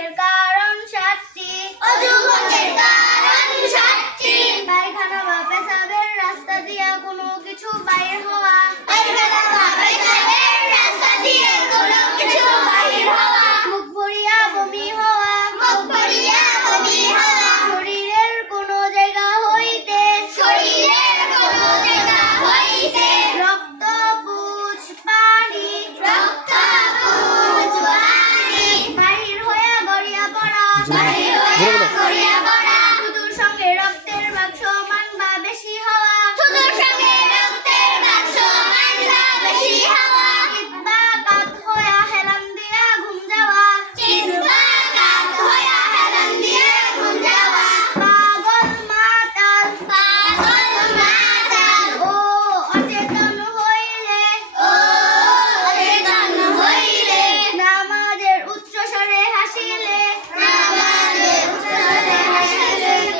ভঙ্গের কারণ 7টি। অজু ভঙ্গের কারণ 7টি। পায়খানা বা পেশাবের রাস্তা দিয়া কোনো কিছু বাইর হওয়া। পায়খানা বা পেশাবের রাস্তা দিয়ে কোনো কিছু বাইর হওয়া। মুখ ভরিয়া বমি হওয়া। মুখ ভরিয়া বমি হওয়া। শরীরের কোনো জায়গা হইতে। শরীরের কোনো জায়গা হইতে। রক্ত পুছ পানি। রক্ত পুছ পানি। বাহির হইয়া গড়িয়া পড়া। বাহির হইয়া গড়িয়া পড়া।